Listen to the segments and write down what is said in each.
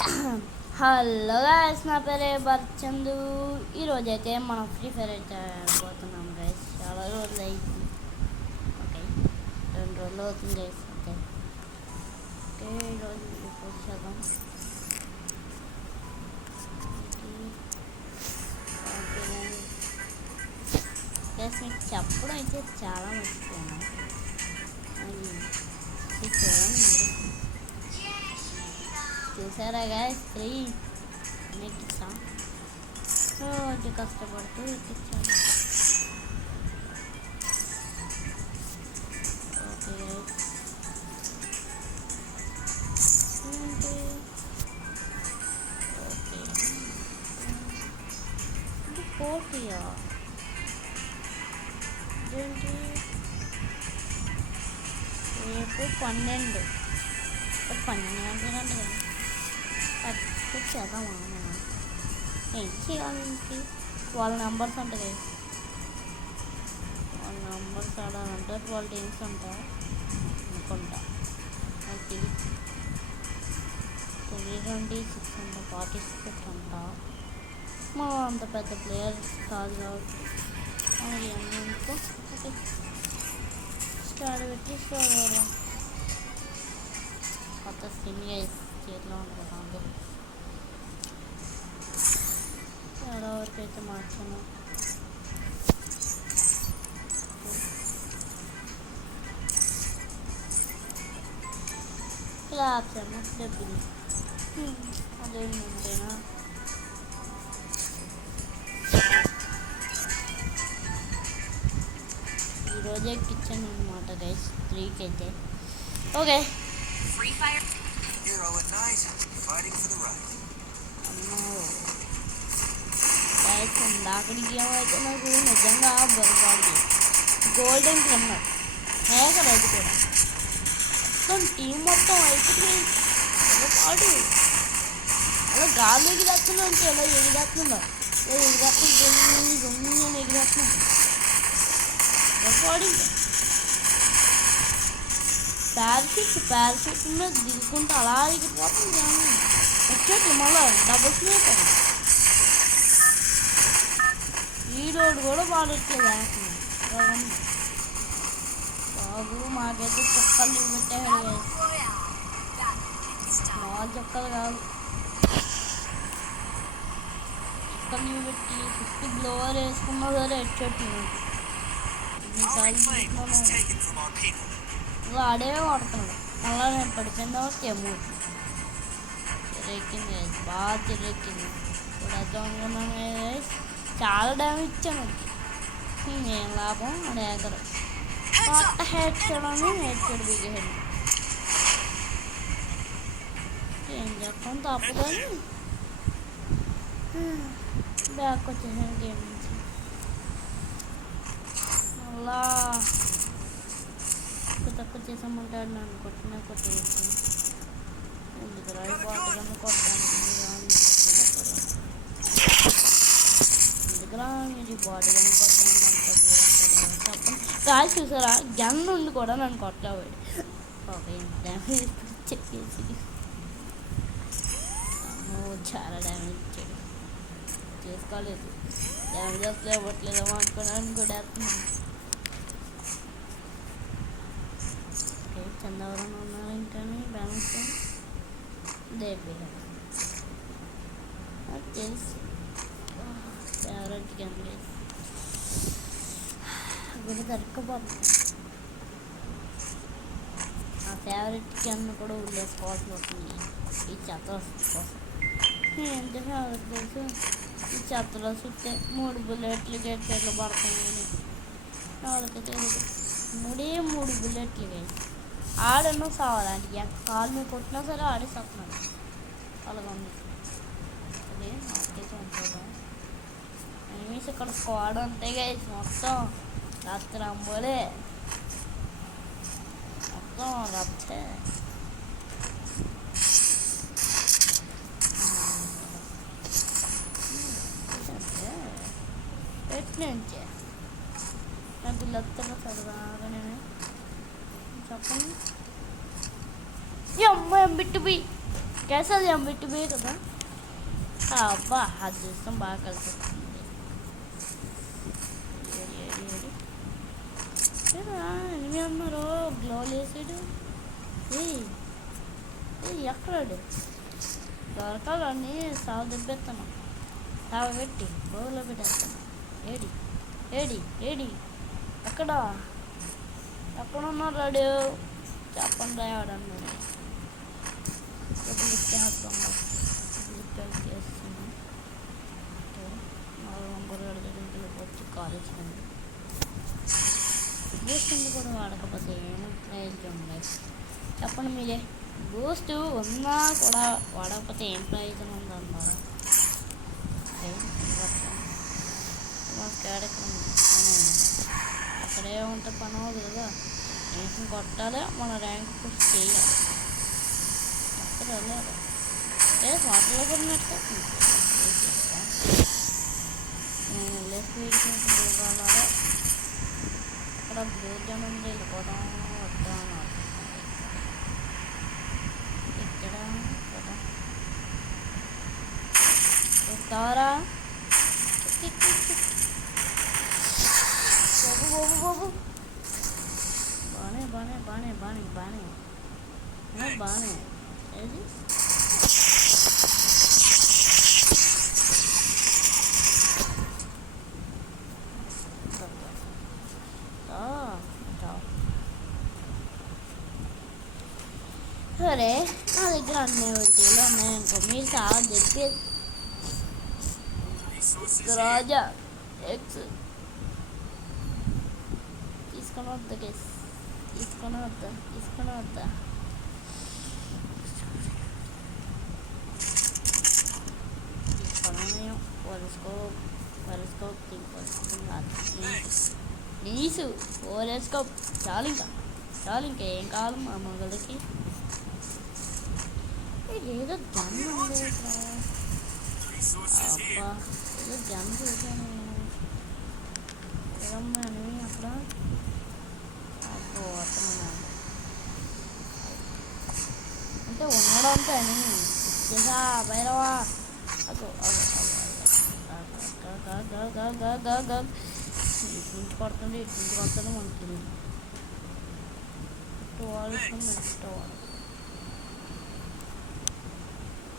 Hello guys, నా పేరే బర్చందు. ఈరోజైతే మనం ఫ్రీ ఫైర్ అయితే ఆడబోతున్నాం గైస్. చాలా రోజులు అయింది. ఓకే, 2 రోజులు అవుతుంది గైస్. ఓకే ఓకే ఈరోజు వచ్చేద్దాం. గైస్, మీకు చెప్పడం అయితే చాలా మర్చిపోయాను. అది చూడండి, చూసారా గాయస్? 3 ఎక్కించాం. కొంచెం కష్టపడుతూ ఎక్కించాను. ఓకే ఓకే ఇది 40 ఏంటి? రేపు 12 గంటలంటే చేద్దామా? ఏం చేయాలి? వాళ్ళ నెంబర్స్ ఉంటాయి. వాళ్ళ నెంబర్స్ ఆడాలంటే 12 టీమ్స్ ఉంటాయి అనుకుంటా. నాకు తెలియదండి. 6 అంట, పార్టిసిపేట్ అంట. మా అంత పెద్ద ప్లేయర్ కాదు కాబట్టి ఎందుకో. ఓకే, స్టార్ పెట్టి స్టార్ కొత్త స్కిన్ చేతిలో ఉంటుంది. అందరూ చాలా వరకు అయితే మార్చాను. క్లాప్స్ ఏమో డబ్బులు అదేంటేనా? ఈరోజే కిచెన్ అనమాట గైస్, 3కి అయితే. ఓకే, అక్కడికి ఏమైతే నాకు నిజంగా బొరపాడు గోల్డెన్ క్రిమినల్ మేకర్ అయితే కూడా మొత్తం టీం మొత్తం అయిపోయి పాడు అలా గాలి ఎగిరేస్తున్నా అంటే ఎలా ఎగిరేస్తుందో ఎగిరేస్తున్నాను బొరపాడు. ప్యారాషూట్ మీద దిగుకుంటూ అలా ఎగిరిపోతుంది. వచ్చేది మళ్ళీ డబుల్ స్నేక్. ఈరోడు కూడా పాడట్లేదు బాబు. మాకైతే చుక్కలు పెట్టాడు. మా చుక్కలు కాదు, చుక్కలు పెట్టి 50 బ్లోవర్ వేసుకున్నా సరే హెడ్షాట్. ఇలా ఆడే వాడుతున్నాడు. మళ్ళీ నేను పడిపోయిన తర్వాత ఎమోట్ చెరెక్కింది, బాగా చెరెక్కింది. ఇప్పుడు చాలా డ్యామేజ్ ఇచ్చాను. ఏం లాభం? అది ఎగరు హెడ్ చేయడం బిగ్ హెడ్. ఏం చెప్పాం తప్పదని బ్యాక్ వచ్చేసాను గేమ్ నుంచి. మళ్ళా తక్కువ చేసామంటాడు. నన్ను కొట్టేసి ఎందుకు రాయి బాటగానే కొట్టడానికి మీరు బాటగానే కొట్టడానికి చెప్పండి. కాదు చూసారా, గన్ నుండి కూడా నన్ను కొట్టలేవాడు. డ్యామేజ్ చెప్పేసి చాలా డ్యామేజ్ ఇచ్చాడు. చేసుకోలేదు, డ్యామేజ్ అసలు ఇవ్వట్లేదేమో అనుకున్నాను కూడా. ఓకే, చందవరం ఉన్నారు ఏంటని బ్యాలెన్స్ దేవి తెలుసు. ఫేవరెట్ గేమ్ గుడి దొరకపోతుంది. ఆ ఫేవరెట్ గేమ్ కూడా వదిలేసుకోవాల్సి వస్తుంది ఈ చెత్త కోసం. ఎంత ఫేవరెట్ తెలుసు? ఈ చెత్తలో చుట్టే 3 బుల్లెట్లు గట్టిలో పడతాయని వాళ్ళకి తెలియదు. 3 బుల్లెట్లు వేసి ఆడను సావాలంటే కాళ్ళు కొట్టినా సరే ఆడేస్తున్నాడు. అలాగా ఉంది. అదే నాకైతే అనుకోవడం ఎనిమిస్ ఇక్కడ స్క్వాడ్ ఉంటాయి గైస్. మొత్తం రాత్రంబోలే మొత్తం రచ్చే. ఎట్లుంటే నా పిల్లలతో చదవగా నేను చెప్పండి. అమ్మ బిట్టు పోయి కేసరి బిట్టు పోయి కదా. అబ్బా అది చూస్తాం బాగా కలిసి వస్తుంది. ఎనిమిది అన్నారు గ్లోల్ వేసాడు. ఎక్కడాడు దొరకాలని సాగు దెబ్బెత్తాను. సాగు పెట్టి బోర్లో పెట్టేస్తాను. ఏడి ఏడి ఏడి ఎక్కడ ఎక్కడున్నాడు చెప్పండి రాయడన్నాడు. చేస్తున్నాను 4 నంబర్ వచ్చి కాలేజ్ బూస్ట్ కూడా వాడకపోతే ఏమో ప్రయోజనం లేదు చెప్పండి మీరే. బూస్ట్ ఉన్నా కూడా వాడకపోతే ఏం ప్రయోజనం ఉందన్నారా? అక్కడే ఉంటే పని అవ్వదు కదా. ర్యాంక్ కొట్టాలి, మన ర్యాంక్ పుష్ చేయాలి. అక్కడ వెళ్ళాలి వాటర్లో కూడా నెట్టుకుంటుంది. నేను వెళ్ళే స్పీడ్ వెళ్ళాలి. అక్కడ బ్లూ జన్ ఉంది, వెళ్ళిపోదాం వద్దా ఇక్కడ వస్తావరా? బాబు బాబు బాబు బానే బానే బానే బానే బానే బానే ఏది సరే నా దగ్గర అన్నీ వచ్చేలో ఉన్నాయనుకో మీరు చాలా చెప్పి రాజా ఎక్స్ తీసుకొని వద్దా గెస్ తీసుకొని వద్దా వరస్కోప్ నీసు ఓరెస్కోప్ చాలు ఇంకా ఏం కావాలి మా మగలకి. ఏదో జన్ ఉంది అబ్బా ఏదో జన్ చూసాను ఏదమ్మని అక్కడ. అబ్బో అతను అంటే ఉండడంతో అని ఇచ్చేసా భైరవా. ఇంటి పడుతుంది మనకి పెట్టుకోవాలి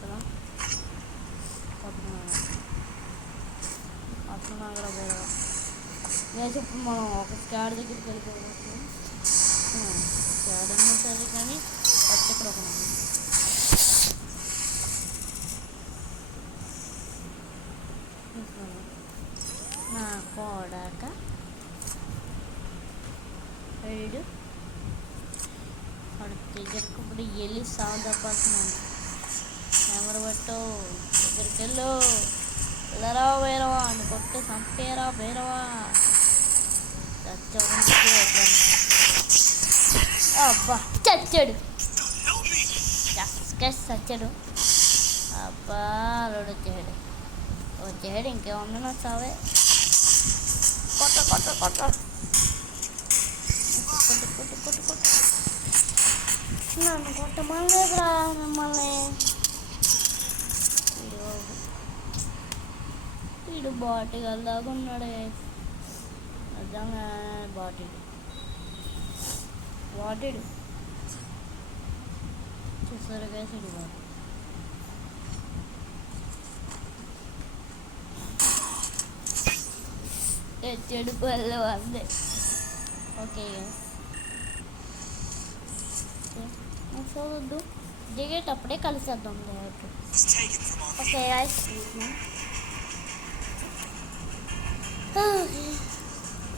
కదా. అట్లా కూడా భైరవా ఇప్పుడు మనం ఒక స్కాడ్ దగ్గరికి వెళ్ళిపోవచ్చు. స్కాడ్ ఉంటుంది కానీ ఫస్ట్ ఇక్కడ ఒక నా కోడాక ఏడు వాడు దగ్గరకు ఇప్పుడు వెళ్ళి సాగు తప్పాల్సిందండి. కెమెరా పెట్టు దగ్గరికి వెళ్ళు వెళ్ళరా భైరవా అని కొట్టి చంపేరా భైరవా. అబ్బా చచ్చాడు చచ్చాడు. అబ్బా అల్లుడు వచ్చాడు ఇంకేమన్నా నా చావే. కొట్ట నన్ను కొట్టమలేదురా మిమ్మల్ని. వీడు బాటిగా దాకా ఉన్నాడే నిజంగా బాటిడు చూసారు వేసాడు బాటి. చెడు పళ్ళు అందే. ఓకే చూడొద్దు దిగేటప్పుడే కలిసేద్దాం. ఓకే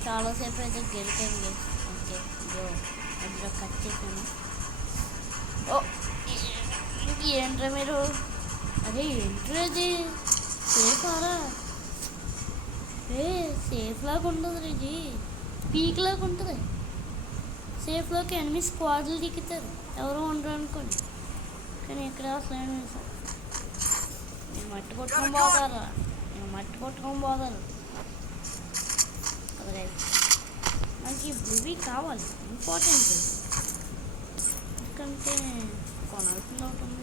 చాలాసేపు అయితే గెలికండి. ఓకే అందులో కట్ చేసాను. ఓ ఏంట్రా మీరు? అరే ఏంట్రా ఇది సేఫారా? సేఫ్ లాగా ఉండదు ఇది, పీక్ లాగా ఉంటుంది. సేఫ్లోకి ఎనిమిది స్క్వాడ్లు దిగుతారు, ఎవరో ఉండరు అనుకోండి. కానీ ఇక్కడ అసలు నేను మట్టి కొట్టుకొని పోతారా? అదే నాకు ఈ బ్లూబీ కావాలి, ఇంపార్టెంట్. ఎందుకంటే కొనాల్సింది ఉంటుంది.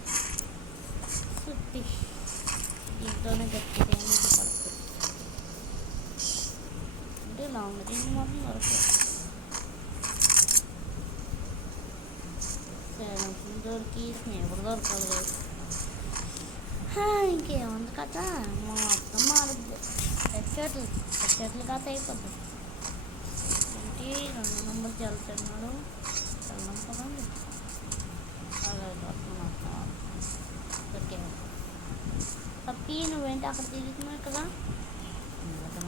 రేంజ్తోనే గట్టి డ్యామేజ్ పడుతుంది. అంటే లాంగ్ రేంజ్ మాత్రం దొరకదు. సైలెన్స్ దొరికి స్నేహితుడు దొరకాలి కదా. ఇంకేముంది కదా, మొత్తం మారుద్ది. హెడ్షాట్లు కథ అయిపోద్ది. ఏంటి 2 నెంబర్ చల్లుతున్నాడు, చల్లం కదండి. పప్పి నువ్వేంటి అక్కడ తిరుగుతున్నావు కదా,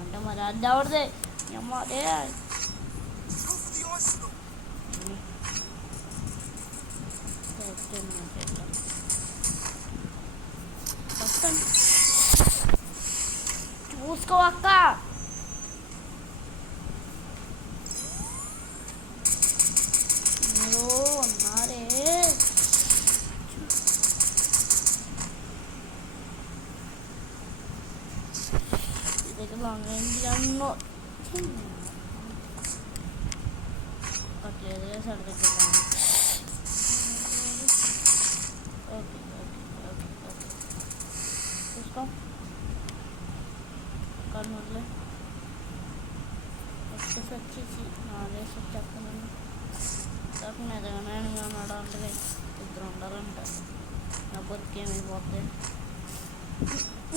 అంటే మరి అది ఎవరిదే అమ్మ అదే. చూసుకో అక్క. మీరు ఉన్నారే దగ్గర లాంగ్ రేంజ్ అన్నో అట్లేదు సైడ్ దగ్గర. ఓకే చూసుకో కానీ వదిలే వచ్చేసి నాలేసి వచ్చేస్తానండి. కాకుండా ఎదగానే ఉన్నాడు అంటే 2 ఉండాలంట. నా బతికేమైపోద్ది,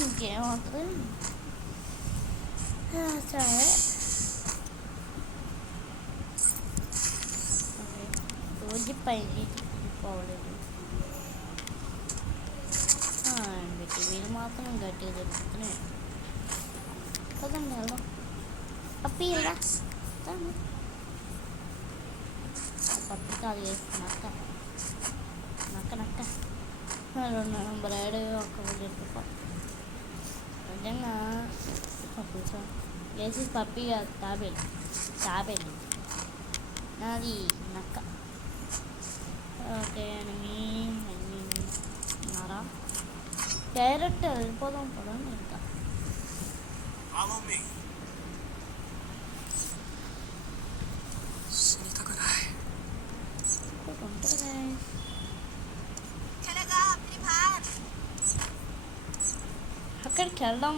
ఇంకేమవుతుంది. సరే రోజు పైకి పోవలేదు. పెట్టి వీళ్ళు మాత్రం గట్టిగా దొరుకుతున్నాయి కదండి. వెళ్దాం పప్పి ఇలా పప్పి కాదు వేస్తున్నక్క నక్క 2 నెంబర్ యాడ్ ఒక్క రూపాయలు నిజంగా పప్పి సార్ వేసి పప్పి కాదు తాబేలు నాది నక్క. ఓకే ఉన్నారా, డైరెక్ట్ వెళ్ళిపోదాం కదండి. ఇంకా అక్కడికి వెళ్దాం.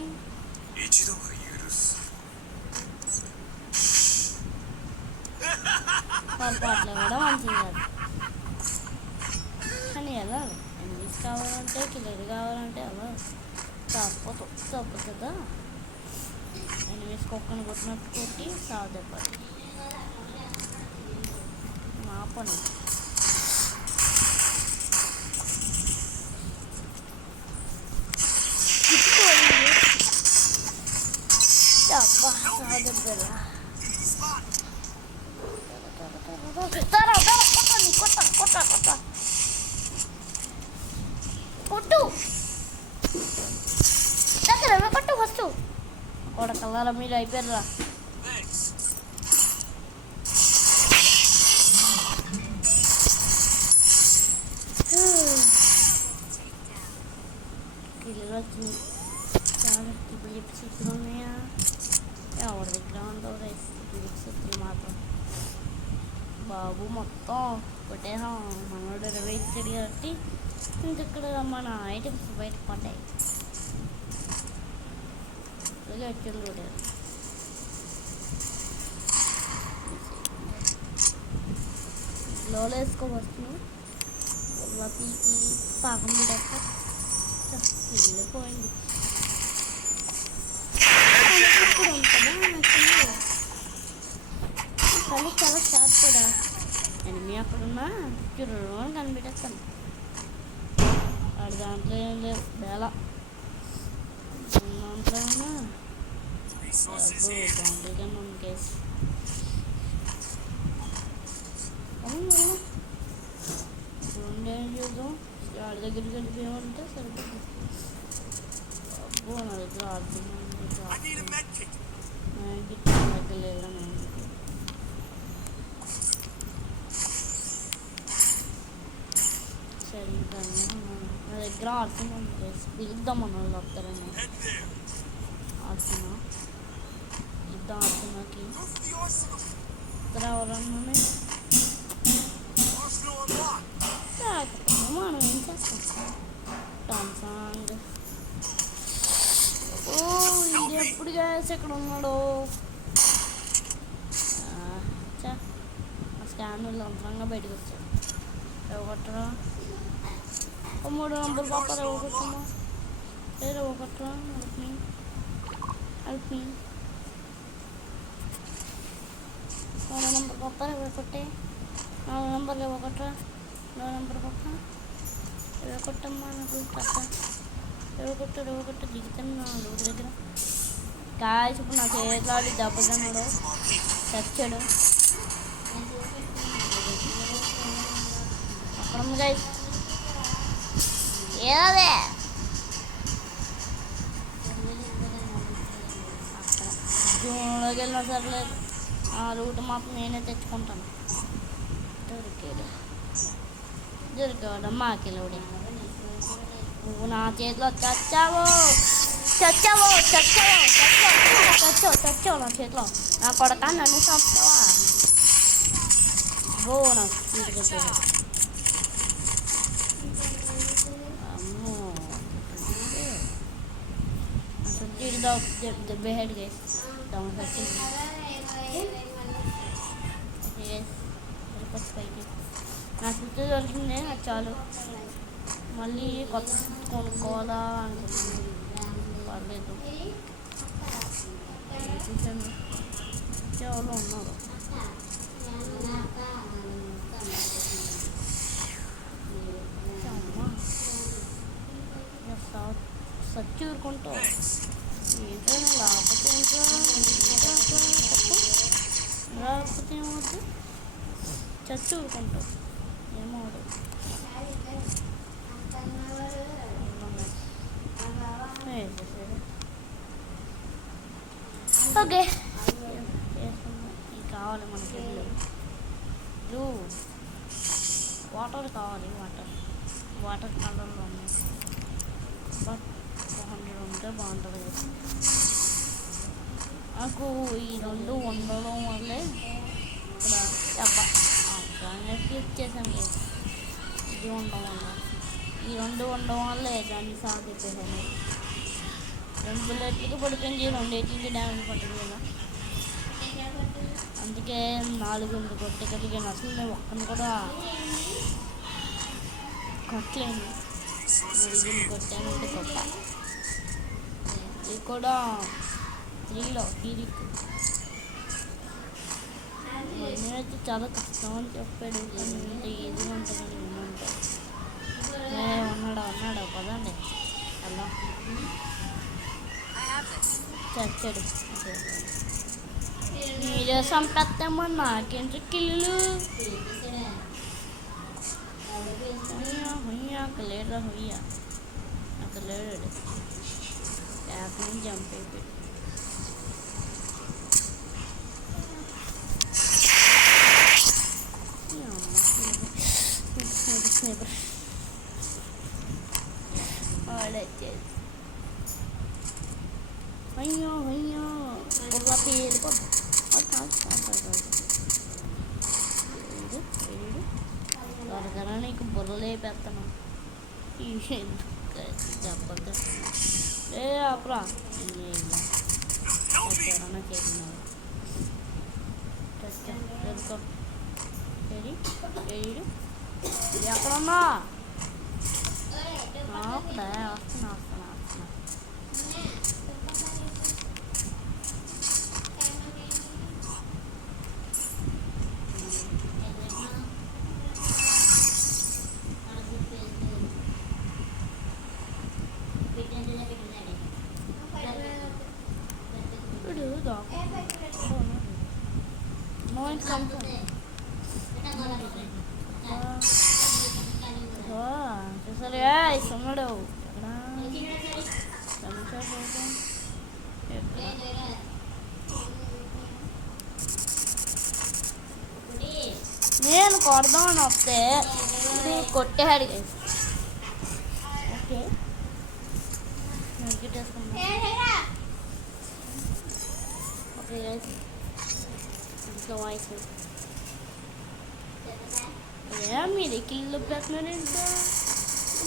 పొరపాట్లు కూడా మంచిది కాదు కానీ వెళ్ళాలి. ఎనిమిస్ కావాలంటే కిల్లర్ కావాలంటే వెళ్ళాలి. తప్పు కదా. ఎనిమిస్ కుక్కను కొట్టినట్టు కొట్టి సాధపడి నా పని. కొట్టు దగ్గర కొట్టు ఫస్ట్ కొడకల్లారా మీరు అయిపోయారా. కిలో వచ్చింది చాలా ఇప్పుడు ఉన్నాయా ఎవరి దగ్గర ఉండవు రైస్ ఇప్పుడు మాత్రం. బాబు మొత్తం కొట్టేసాం. మనోడు 20 ఇచ్చాడు కాబట్టి ఇక్కడ మన ఐటమ్స్ బయట పడ్డాయి. వచ్చింది కూడా లోలో వేసుకోవచ్చు. పీకి పాకం పెట్టాక వెళ్ళిపోయింది. కానీ చాలా షార్ప్ కూడా. ఎనిమి అక్కడున్నా చురుడు కనిపెట్టేస్తాను. వాడు దాంట్లో ఏం లేదు బేళ దాంట్లో ఉన్నా బాగుంటుంది మన కేసు. రెండేం చూద్దాం. వాడి దగ్గరికి వెళ్ళిపోయామంటే సరిపోతుంది. అబ్బో నా దగ్గర ఆడుతున్నాను దగ్గర లేదా సరే నా దగ్గర ఆడుతున్నాను. పిలుద్దాం మన వాళ్ళు వస్తారని ఆడుతున్నా. ఇద్దాం ఆడుతున్నాకి ఇద్దరు ఎవరన్నా కాకపోతే మనం ఏం చేస్తాం. టామ్ సాంగ్ ఇప్పుడు గ్యాస్ ఎక్కడ ఉన్నాడు? ఆ స్కాన్ అంతరంగా బయటకు వచ్చాడు. రేవగొట్టరా 3 నంబర్ పాప రేవగొట్టమ్మా. రేవగొట్టరా హెల్ప్ మీ 3 నంబర్ పాప రేవగొట్టే 4 నంబర్ రేవగొట్టరా 4 నంబర్ పాప రేవగొట్టమ్మా. నాకు పక్క రేవగొట్ట దిగుతాను నా రోడ్డు దగ్గర. కాయస్ ఇప్పుడు నా చేతిలాడి దెబ్బతున్నాడు. చచ్చాడు అక్కడ గాయస్. ఏదే అక్కడ జూన్లోకి వెళ్ళినా సర్లేదు. ఆ రూట్ మాత్రం నేనే తెచ్చుకుంటాను. దొరికాడు మాకెళ్ళి. నువ్వు నా చేతిలో చచ్చావు నా చేతిలో. నా కొడక నన్ను చంపుతావా? నాకు అమ్మో దెబ్బ హెడ్ గైస్. నా చుట్టూ దొరికిందే నాకు చాలు. మళ్ళీ కొత్త చుట్టూ కొనుక్కోవాలా అనుకుంటున్నాను. పర్లేదు చూసాను ఎవరు ఉన్నారు. సచ్చి ఊరుకుంటావు ఏంటో. లేకపోతే ఏమవుద్ది? చచ్చి ఊరుకుంటావు ఏమవుదు. ఓకే ఇది కావాలి మనకి. వాటర్ కావాలి. వాటర్ కలర్లో ఉన్నాయి. బట్ 100 ఉంటే బాగుంటుంది కదా. నాకు ఈ 2 ఉండడం వల్లే ఇక్కడ అబ్బా క్లిక్ చేసాను. ఇది ఉండడం వల్ల ఈ 2 ఉండడం వల్లే దాన్ని సాగు చెప్పేసాను. 2 బుల్లెట్లకి పడిపోయింది. 2 8కి డ్యామేజ్ పట్టింది కదా. అందుకే 4 కొట్టగలిగాను. అసలు నేను ఒక్కని కూడా కొట్టలేను. 4 కొట్టానంటే గొప్ప. ఇది కూడా 3లో హీరిక్. నేనైతే చాలా కష్టం అని చెప్పాడు. అంటే ఏది ఉంటుందని వినుంటే ఉన్నాడు పదండి అలా చచ్చాడు. మీరే సంపెత్తామో నాకేంటి కిల్లు. లేడు నాకు లేడు. యాప్ నుంచి జంప్ అయిపోయాడు. అయ్యో బుర్ర పేలిపోద్దు. త్వరగా నీకు బుర్రలే పెడతాను. జబర్దస్త్ అప్పుడా ఎవరన్నా చేసినారు. ఎక్కడున్నా? వస్తున్నా. చూసారు ఉన్నాడు. నేను కొడదామని వస్తే కొట్టేహాడు. ఓకే ఓకే ఇంకా వాయిస్ మీరు కిల్లు పెట్టినారు ఏంటో.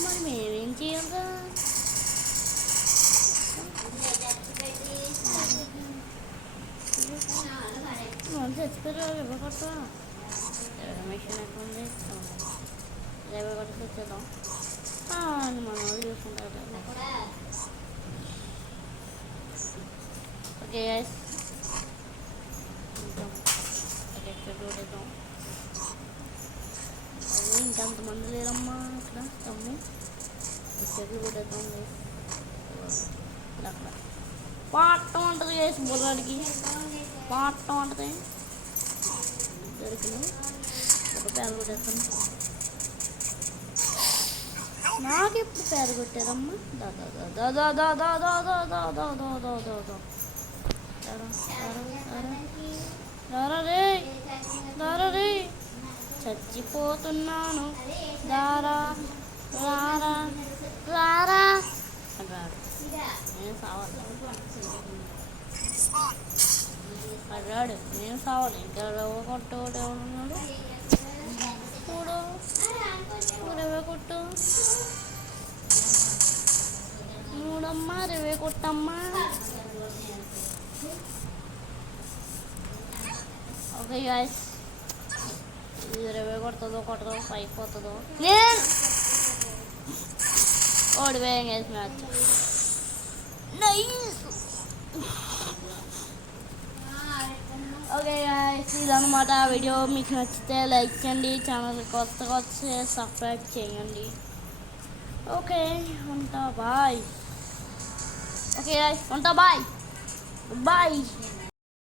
మరి మేమేం చేయాలి? చచ్చిపోయారు రివే కొట్ట మిషన్ ఎక్కడ ఉంది రివే కొట్టి వచ్చేద్దాం అని మన వాళ్ళు చూసుకుంటారు ఓకే గైస్ చూడేద్దాం అది ఇంకంతమంది లేరమ్మా ఇక్కడ తమ్మి చెట్లు కొట్టేద్దాం అక్కడ పాటం ఉంటుంది వేసి బుర్రాడికి పాటం ఉంటుంది దొరికింది ఒక పేరు కొట్టేస్తాను నాకెప్పుడు పేరు కొట్టారమ్మా రే చచ్చిపోతున్నాను దారా రారా రారా అన్నాడు నేను సావాలి అన్నాడు నేను సావాలి ఇంకా కొట్టోడు ఎవడున్నాడు చూడు రివే కొట్టు మూడమ్మా రివే కొట్టమ్మా ఓకే గాయస్ ఇది రివే కొడుతుందో కొట్టదో పైకి పోతుందో నేను ఓడిపోయాం guys match nice okay guys ఇదన్నమాట వీడియో మీకు నచ్చితే లైక్ చేయండి ఛానల్ కొత్తగా వస్తే సబ్స్క్రైబ్ చేయండి ఓకే ఉంటా బాయ్ ఓకే గైస్ ఉంటా బాయ్ బాయ్